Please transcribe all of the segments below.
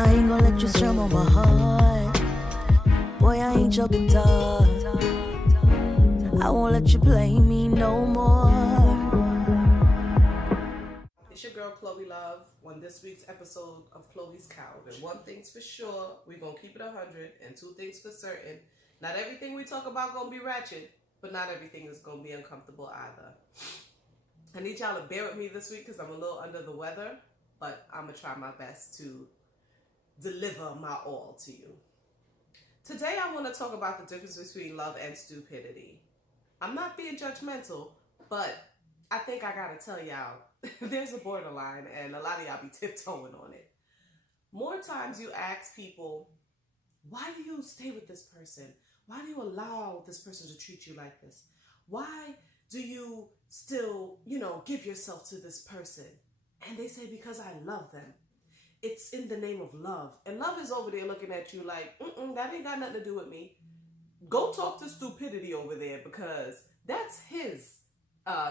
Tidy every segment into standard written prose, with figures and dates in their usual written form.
I ain't gonna let you strum on my heart. Boy, I ain't your guitar. I won't let you play me no more. It's your girl Chloe Love on this week's episode of Cloés Couch. And one thing's for sure, we're gonna keep it 100, and two things for certain. Not everything we talk about gonna be ratchet, but not everything is gonna be uncomfortable either. I need y'all to bear with me this week because I'm a little under the weather, but I'm gonna try my best to deliver my all to you. Today I want to talk about the difference between love and stupidity. I'm not being judgmental, but I think I gotta tell y'all, there's a borderline and a lot of y'all be tiptoeing on it. More times you ask people, why do you stay with this person? Why do you allow this person to treat you like this? Why do you still, give yourself to this person? And they say, because I love them. It's in the name of love. And love is over there looking at you like, that ain't got nothing to do with me. Go talk to stupidity over there because that's his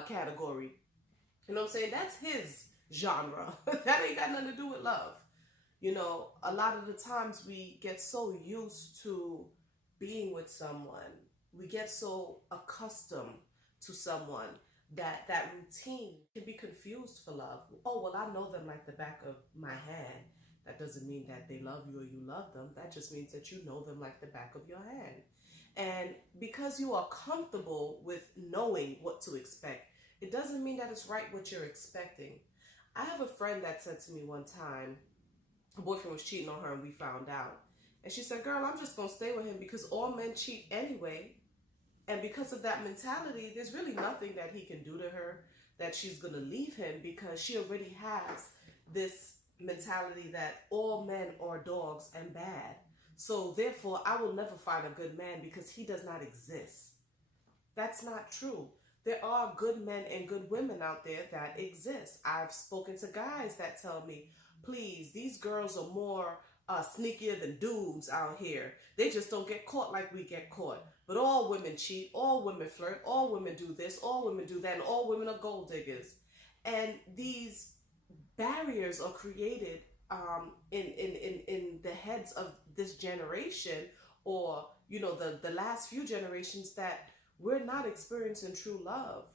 category. You know what I'm saying? That's his genre. That ain't got nothing to do with love. A lot of the times we get so used to being with someone. We get so accustomed to someone that routine can be confused for love. Oh, well, I know them like the back of my hand. That doesn't mean that they love you or you love them. That just means that you know them like the back of your hand. And because you are comfortable with knowing what to expect, it doesn't mean that it's right what you're expecting. I have a friend that said to me one time, her boyfriend was cheating on her and we found out. And she said, girl, I'm just going to stay with him because all men cheat anyway. And because of that mentality, there's really nothing that he can do to her that she's going to leave him because she already has this mentality that all men are dogs and bad. So therefore, I will never find a good man because he does not exist. That's not true. There are good men and good women out there that exist. I've spoken to guys that tell me, please, these girls are more sneakier than dudes out here. They just don't get caught like we get caught. But all women cheat, all women flirt, all women do this, all women do that, and all women are gold diggers. And these barriers are created in the heads of this generation or, the last few generations that we're not experiencing true love,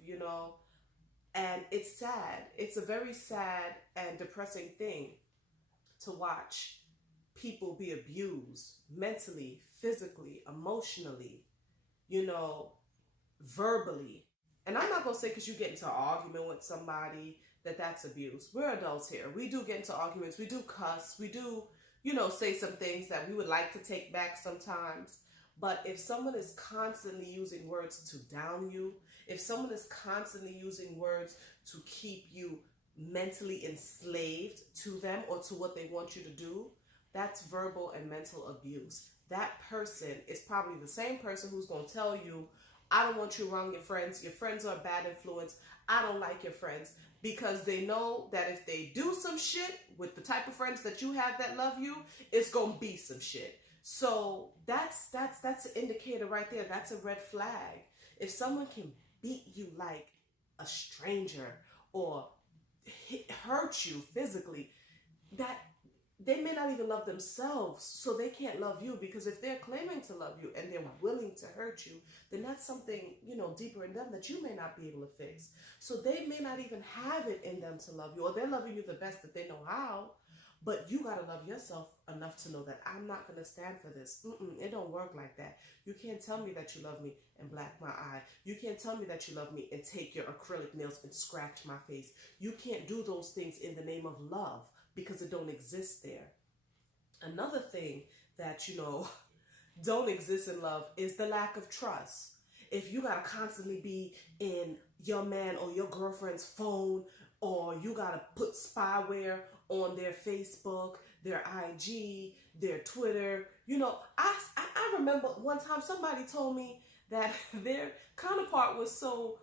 And it's sad. It's a very sad and depressing thing to watch people be abused mentally, physically, emotionally, verbally. And I'm not going to say because you get into an argument with somebody that's abuse. We're adults here. We do get into arguments. We do cuss. We do, say some things that we would like to take back sometimes. But if someone is constantly using words to down you, if someone is constantly using words to keep you mentally enslaved to them or to what they want you to do, that's verbal and mental abuse. That person is probably the same person who's going to tell you, I don't want you around your friends are a bad influence, I don't like your friends, because they know that if they do some shit with the type of friends that you have that love you, it's going to be some shit. So that's an indicator right there. That's a red flag. If someone can beat you like a stranger or hurt you physically, that they may not even love themselves, so they can't love you, because if they're claiming to love you and they're willing to hurt you, then that's something, deeper in them that you may not be able to fix. So they may not even have it in them to love you, or they're loving you the best that they know how, but you got to love yourself enough to know that I'm not going to stand for this. It don't work like that. You can't tell me that you love me and black my eye. You can't tell me that you love me and take your acrylic nails and scratch my face. You can't do those things in the name of love, because it don't exist there. Another thing that, don't exist in love is the lack of trust. If you gotta constantly be in your man or your girlfriend's phone, or you gotta put spyware on their Facebook, their IG, their Twitter, I remember one time somebody told me that their counterpart was so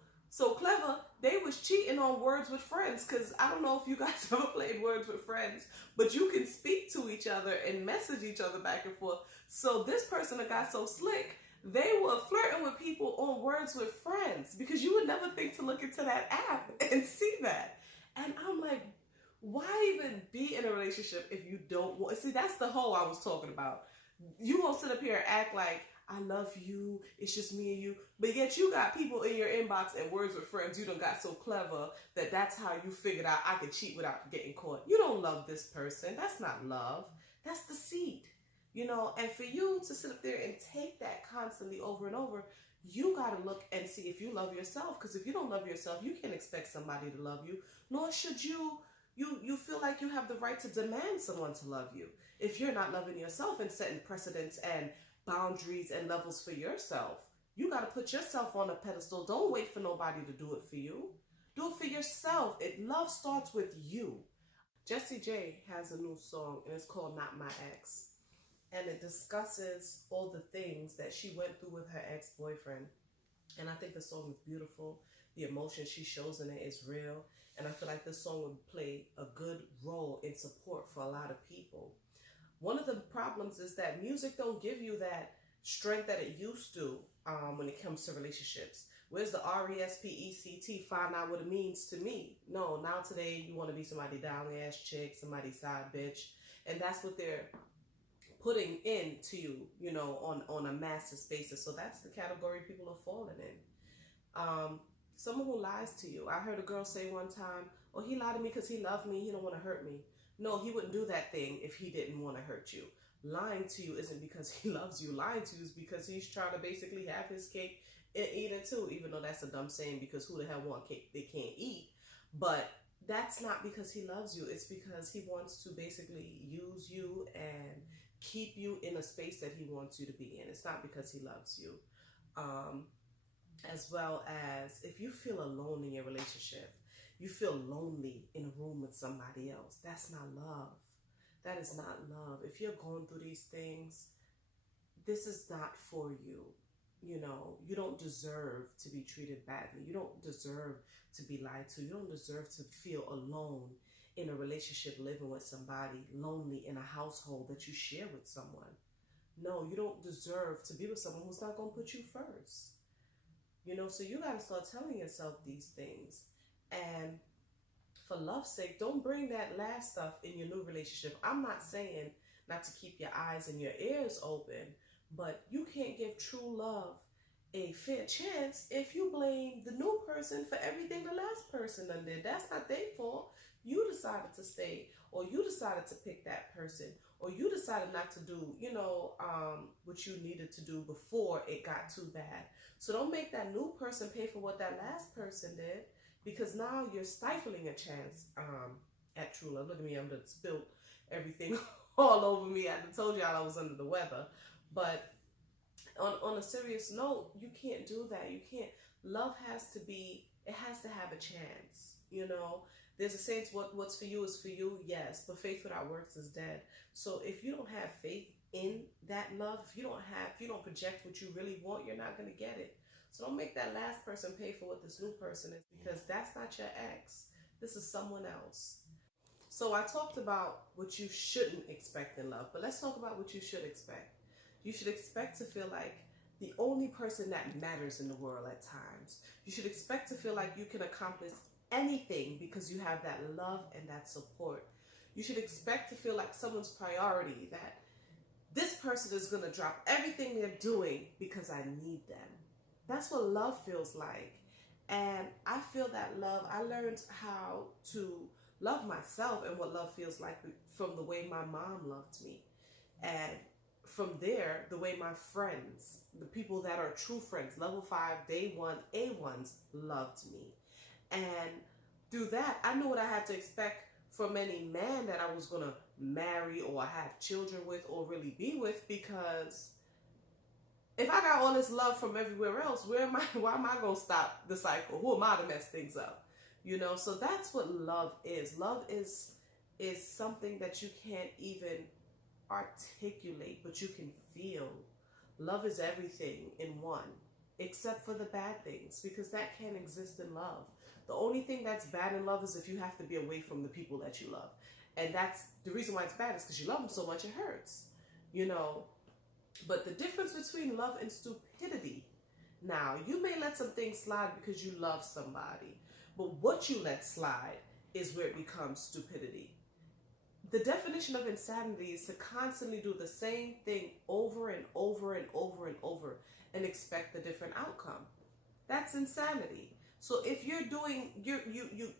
clever, they was cheating on Words with Friends, because I don't know if you guys ever played Words with Friends, but you can speak to each other and message each other back and forth. So this person that got so slick, they were flirting with people on Words with Friends, because you would never think to look into that app and see that. And I'm like, Why even be in a relationship if you don't want? See, that's the hoe I was talking about. You won't sit up here and act like I love you, it's just me and you, but yet you got people in your inbox and words with friends you done got so clever that that's how you figured out I could cheat without getting caught. You don't love this person. That's not love. That's deceit. You know, and for you to sit up there and take that constantly over and over, you got to look and see if you love yourself. Because if you don't love yourself, you can't expect somebody to love you, nor should you feel like you have the right to demand someone to love you if you're not loving yourself and setting precedents and boundaries and levels for yourself. You got to put yourself on a pedestal. Don't wait for nobody to do it for you. Do it for yourself. Love starts with you. Jessie J has a new song and it's called Not My Ex. And it discusses all the things that she went through with her ex-boyfriend. And I think the song is beautiful. The emotion she shows in it is real. And I feel like this song would play a good role in support for a lot of people. One of the problems is that music don't give you that strength that it used to when it comes to relationships. Where's the RESPECT, find out what it means to me? No, now today you want to be somebody down-ass chick, somebody side bitch. And that's what they're putting into you, you know, on a massive basis. So that's the category people are falling in. Someone who lies to you. I heard a girl say one time, oh, he lied to me because he loved me. He don't want to hurt me. No, he wouldn't do that thing if he didn't want to hurt you. Lying to you isn't because he loves you. Lying to you is because he's trying to basically have his cake and eat it too, even though that's a dumb saying because who the hell want cake they can't eat? But that's not because he loves you. It's because he wants to basically use you and keep you in a space that he wants you to be in. It's not because he loves you. As well as if you feel alone in your relationship, you feel lonely in a room with somebody else, that's not love. That is not love. If you're going through these things, this is not for you. You know, you don't deserve to be treated badly. You don't deserve to be lied to. You don't deserve to feel alone in a relationship, living with somebody, lonely in a household that you share with someone. No, you don't deserve to be with someone who's not going to put you first. You know, so you got to start telling yourself these things. And for love's sake, don't bring that last stuff in your new relationship. I'm not saying not to keep your eyes and your ears open, but you can't give true love a fair chance if you blame the new person for everything the last person done did. That's not their fault. You decided to stay, or you decided to pick that person, or you decided not to do, you know, what you needed to do before it got too bad. So don't make that new person pay for what that last person did, because now you're stifling a chance at true love. Look at me, I'm done spilled everything all over me. I told y'all I was under the weather. But on a serious note, you can't do that. You can't. Love has to be, it has to have a chance, you know. There's a saying, what's for you is for you, yes, but faith without works is dead. So if you don't have faith in that love, if you don't project what you really want, you're not going to get it. So don't make that last person pay for what this new person is, because that's not your ex. This is someone else. So I talked about what you shouldn't expect in love, but let's talk about what you should expect. You should expect to feel like the only person that matters in the world at times. You should expect to feel like you can accomplish anything because you have that love and that support. You should expect to feel like someone's priority, that this person is going to drop everything they're doing because I need them. That's what love feels like. And I feel that love, I learned how to love myself and what love feels like from the way my mom loved me. And from there, the way my friends, the people that are true friends, level 5, day 1, A1s, loved me. And through that, I knew what I had to expect from any man that I was going to marry or have children with or really be with, because if I got all this love from everywhere else, why am I going to stop the cycle? Who am I to mess things up? You know, so that's what love is. Love is something that you can't even articulate, but you can feel. Love is everything in one, except for the bad things, because that can't exist in love. The only thing that's bad in love is if you have to be away from the people that you love. And that's the reason why it's bad, is because you love them so much it hurts, you know. But the difference between love and stupidity, now, you may let some things slide because you love somebody, but what you let slide is where it becomes stupidity. The definition of insanity is to constantly do the same thing over and over and over and over and expect a different outcome. That's insanity. So if you're doing, you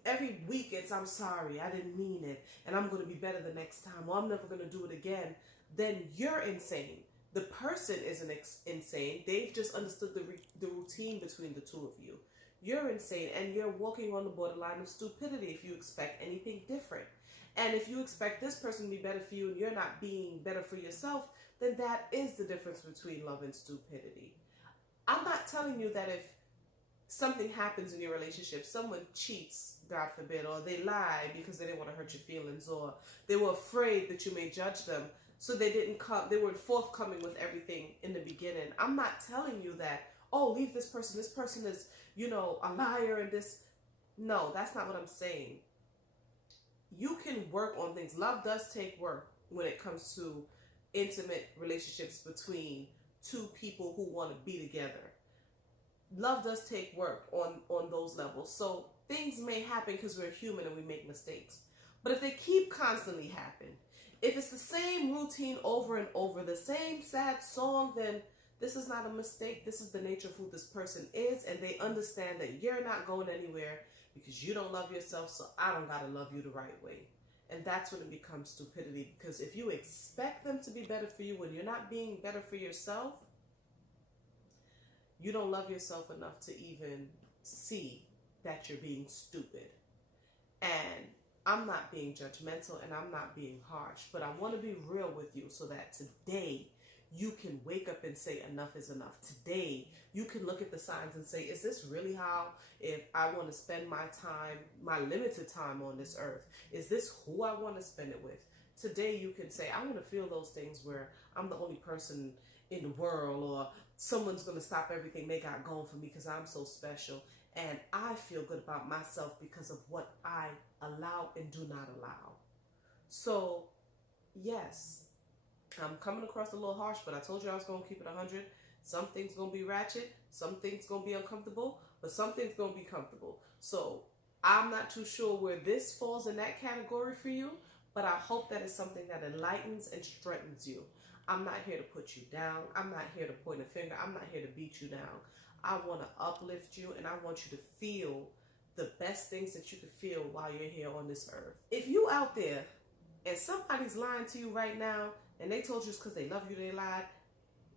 every week it's, I'm sorry, I didn't mean it, and I'm going to be better the next time, or I'm never going to do it again, then you're insane. The person isn't insane. They've just understood the routine between the two of you. You're insane, and you're walking on the borderline of stupidity if you expect anything different. And if you expect this person to be better for you and you're not being better for yourself, then that is the difference between love and stupidity. I'm not telling you that if something happens in your relationship, someone cheats, God forbid, or they lie because they didn't want to hurt your feelings, or they were afraid that you may judge them, so they weren't forthcoming with everything in the beginning. I'm not telling you that, oh, leave this person is, a liar and this. No, that's not what I'm saying. You can work on things. Love does take work when it comes to intimate relationships between two people who want to be together. Love does take work on those levels. So things may happen because we're human and we make mistakes. But if they keep constantly happening, if it's the same routine over and over, the same sad song, then this is not a mistake. This is the nature of who this person is, and they understand that you're not going anywhere because you don't love yourself, so I don't got to love you the right way. And that's when it becomes stupidity, because if you expect them to be better for you when you're not being better for yourself, you don't love yourself enough to even see that you're being stupid. And I'm not being judgmental and I'm not being harsh, but I want to be real with you so that today you can wake up and say enough is enough. Today you can look at the signs and say, is this really how, if I want to spend my time, my limited time on this earth, is this who I want to spend it with? Today you can say, I want to feel those things where I'm the only person in the world, or someone's going to stop everything they got going for me because I'm so special. And I feel good about myself because of what I allow and do not allow. So, yes, I'm coming across a little harsh, but I told you I was going to keep it 100. Some things going to be ratchet. Some things going to be uncomfortable, but some things going to be comfortable. So, I'm not too sure where this falls in that category for you, but I hope that it's something that enlightens and strengthens you. I'm not here to put you down. I'm not here to point a finger. I'm not here to beat you down. I want to uplift you, and I want you to feel the best things that you can feel while you're here on this earth. If you out there and somebody's lying to you right now and they told you it's because they love you they lied,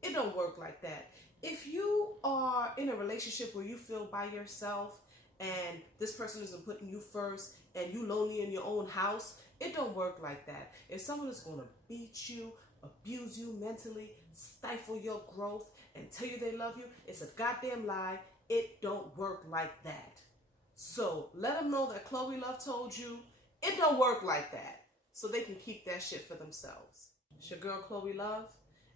it don't work like that. If you are in a relationship where you feel by yourself and this person isn't putting you first and you lonely in your own house, it don't work like that. If someone is going to beat you, abuse you mentally, stifle your growth, and tell you they love you, it's a goddamn lie. It don't work like that. So let them know that Chloe Love told you it don't work like that, so they can keep that shit for themselves. It's your girl Chloe Love,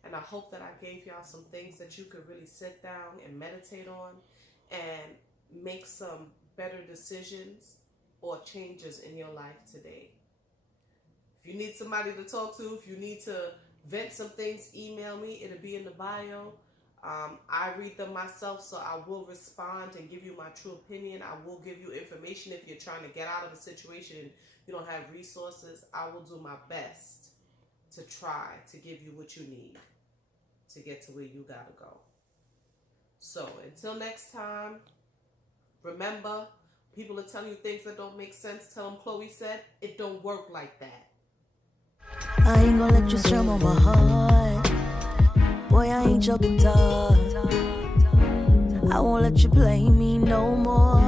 and I hope that I gave y'all some things that you could really sit down and meditate on and make some better decisions or changes in your life today. If you need somebody to talk to, if you need to vent some things, email me. It'll be in the bio. I read them myself, so I will respond and give you my true opinion. I will give you information if you're trying to get out of a situation and you don't have resources. I will do my best to try to give you what you need to get to where you gotta go. So until next time, remember, people are telling you things that don't make sense. Tell them Chloe said it don't work like that. I ain't gonna let you strum on my heart. Boy, I ain't your guitar. I won't let you play me no more.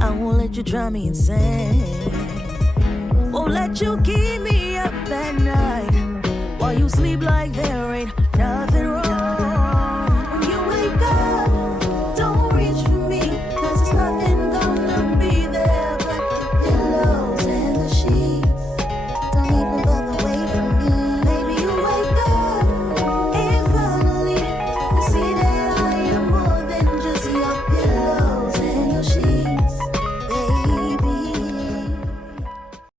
I won't let you drive me insane. Won't let you keep me up at night while you sleep like there ain't